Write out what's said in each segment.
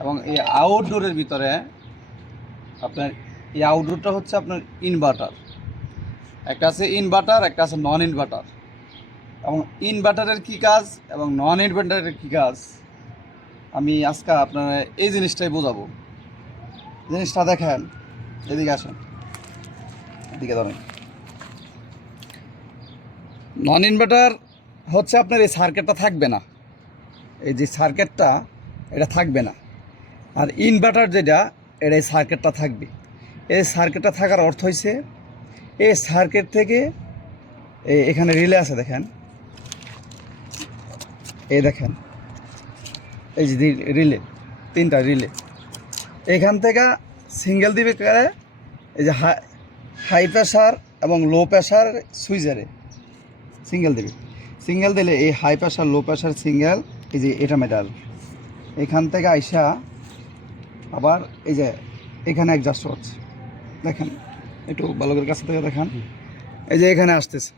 এবং এই আউটডোরের ভিতরে আপনার এই আউটডোরটা হচ্ছে আপনার ইনভার্টার। একটা আছে ইনভার্টার, একটা আছে নন ইনভার্টার। এবং ইনভার্টারের কী কাজ এবং নন ইনভার্টারের কী কাজ আমি আজকে আপনার এই জিনিসটাই বোঝাবো। জিনিসটা দেখেন, এদিকে আসেন, এদিকে ধরেন। নন ইনভার্টার হচ্ছে আপনার এই সার্কিটটা থাকবে না, এই যে সার্কিটটা এটা থাকবে না। আর ইনভার্টার যেটা, এটা এই সার্কিটটা থাকবে। এই সার্কিটটা থাকার অর্থ হয়েছে এই সার্কিট থেকে এখানে রিলে আছে, দেখেন, এই দেখেন, এই যে রিলে, 3টা রিলে। এখান থেকে সিঙ্গেল দিবে করে এই যে হাই প্রেশার এবং লো প্রেশার সুইচারে সিঙ্গেল দেবে। সিঙ্গেল দিলে এই high pressure low pressure signal এই যে এটা মেটাল এখান থেকে আইসা আবার এই যে এখানে অ্যাডজাস্ট হচ্ছে, দেখেন একটু ভালো করে কাছে থেকে দেখান, এই যে এখানে আসতেছে।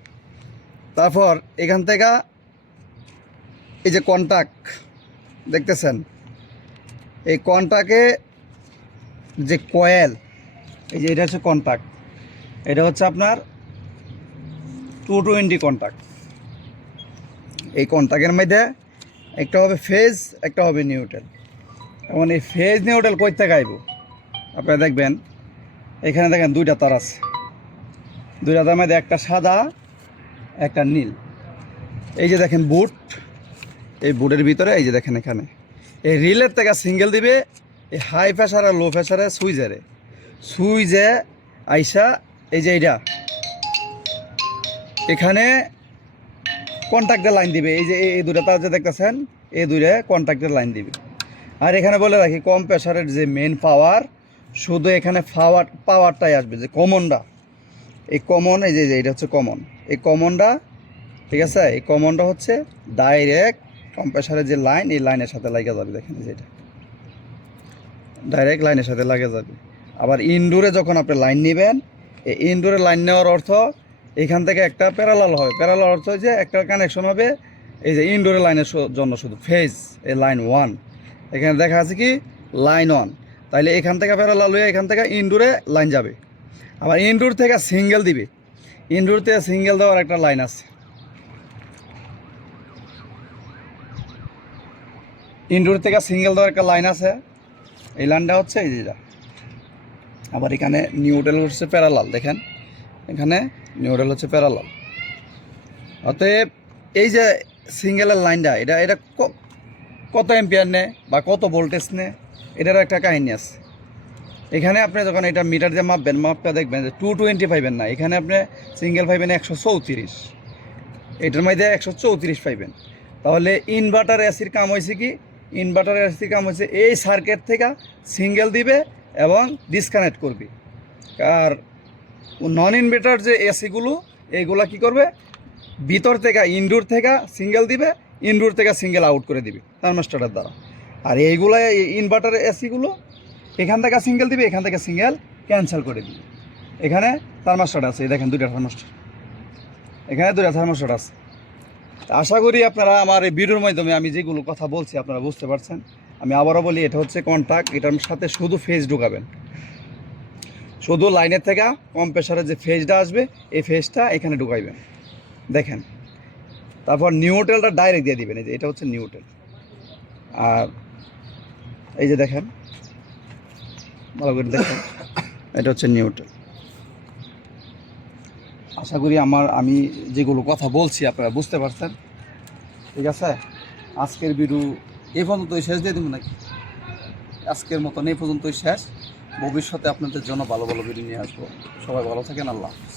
তারপর এখান থেকে এই যে কন্টাক্ট দেখতেছেন, এই কন্টাক্টে যে কয়েল, এই যে এটা হচ্ছে কন্টাক্ট, এটা হচ্ছে আপনার 220 কন্টাক্ট। এই কন্টাক্টের মধ্যে একটা হবে ফেজ, একটা হবে নিউট্রাল। এবং এই ফেজ নিউট্রাল কই থেকে আইব আপনারা দেখবেন, এখানে দেখেন 2টা তার আছে, 2টা তার মধ্যে একটা সাদা একটা নীল। এই যে দেখেন বুট, এই বুটের ভিতরে এই যে দেখেন এখানে এই রিলের থেকে সিঙ্গেল দিবে এই হাই প্রেশার আর লো প্রেশারে সুইচে আইসা এই যে এইটা এখানে কন্ট্যাক্টের লাইন দিবে। এই যে এই 2টা তার যে দেখতেছেন, এই 2টা কন্ট্যাক্টের লাইন দিবে। আর এখানে বলে রাখি কম প্রেশারের যে মেন পাওয়ার, শুধু এখানে পাওয়ারটাই আসবে, যে কমনটা, এই কমন, এই যে এটা হচ্ছে কমন, এই কমনটা, ঠিক আছে, এই কমনটা হচ্ছে ডাইরেক্ট কম প্রেশারের যে লাইন, এই লাইনের সাথে লাগে যাবে, দেখেন যেটা ডাইরেক্ট লাইনের সাথে লাগে যাবে। আবার ইনডোরে যখন আপনি লাইন নেবেন, এই ইনডোরে লাইন নেওয়ার অর্থ এখান থেকে একটা প্যারালাল হবে, প্যারালাল অর্থ যে একটা কানেকশন হবে এই যে ইনডোরে লাইনের জন্য শুধু ফেজ, এই লাইন 1 এখানে দেখা আছে কি লাইন 1, তাইলে এখান থেকে প্যারালাল হয়ে এখান থেকে ইনডোরে লাইন যাবে। আবার ইনডোর থেকে সিঙ্গেল দিবে, ইনডোর থেকে সিঙ্গেল দেওয়ার একটা লাইন আছে, ইনডোর থেকে সিঙ্গেল দেওয়ার একটা লাইন আছে, এই লাইনটা হচ্ছে এই যেটা। আবার এখানে নিউট্রাল হচ্ছে প্যারালাল, দেখেন এখানে নিউট্রাল হচ্ছে প্যারালাল। অতএব এই যে সিঙ্গেলের লাইনটা, এটা কত অ্যাম্পিয়ার নেয় বা কত ভোল্টেজ নেয়, এটারও একটা কাহিনী আছে। এখানে আপনি যখন এটা মিটার দিয়ে মাপবেন, মাপটা দেখবেন যে 220 পাইবেন না, এখানে আপনি সিঙ্গেল পাইবেন 134, এটার মধ্যে 134 পাইবেন। তাহলে ইনভার্টার এসির কাম হয়েছে কি, ইনভার্টার এসির কাম হয়েছে এই সার্কিট থেকে সিঙ্গেল দিবে এবং ডিসকানেক্ট করবে। আর নন ইনভার্টার যে এসিগুলো, এইগুলা কি করবে, ভিতর থেকে ইনডোর থেকে সিঙ্গেল দিবে, ইনডোর থেকে সিঙ্গেল আউট করে দিবে থার্মোস্ট্যাটের দ্বারা। আর এইগুলো ইনভার্টার এসিগুলো এখান থেকে সিঙ্গেল দিবে, এখান থেকে সিঙ্গেল ক্যান্সেল করে দিবে। এখানে থার্মোস্ট্যাট আছে, দেখেন 2টা থার্মোস্ট্যাট, এখানে 2টা থার্মোস্ট্যাট আছে। আশা করি আপনারা আমার এই ভিডিওর মাধ্যমে আমি যেগুলো কথা বলছি আপনারা বুঝতে পারছেন। আমি আবারও বলি, এটা হচ্ছে কন্ট্যাক্ট, এটার সাথে শুধু ফেজ ঢুকাবেন, শুধু লাইনের থেকে কম প্রেশারের যে ফেজটা আসবে এই ফেজটা এখানে ঢুকাইবেন, দেখেন। তারপর নিউট্রালটা ডাইরেক্ট দিয়ে দিবেন, এই যে এটা হচ্ছে নিউট্রাল। আর এই যে দেখেন ভালো করে দেখেন, এটা হচ্ছে নিউট্রাল। আশা করি আমি যেগুলো কথা বলছি আপনারা বুঝতে পারছেন, ঠিক আছে। আজকের ভিডিও এই পর্যন্তই শেষ দিয়ে দেবো নাকি, আজকের মতন এই পর্যন্তই শেষ। ভবিষ্যতে আপনাদের জন্য ভালো ভালো ভিডিও নিয়ে আসবো। সবাই ভালো থাকেন, আল্লাহ হাফেজ।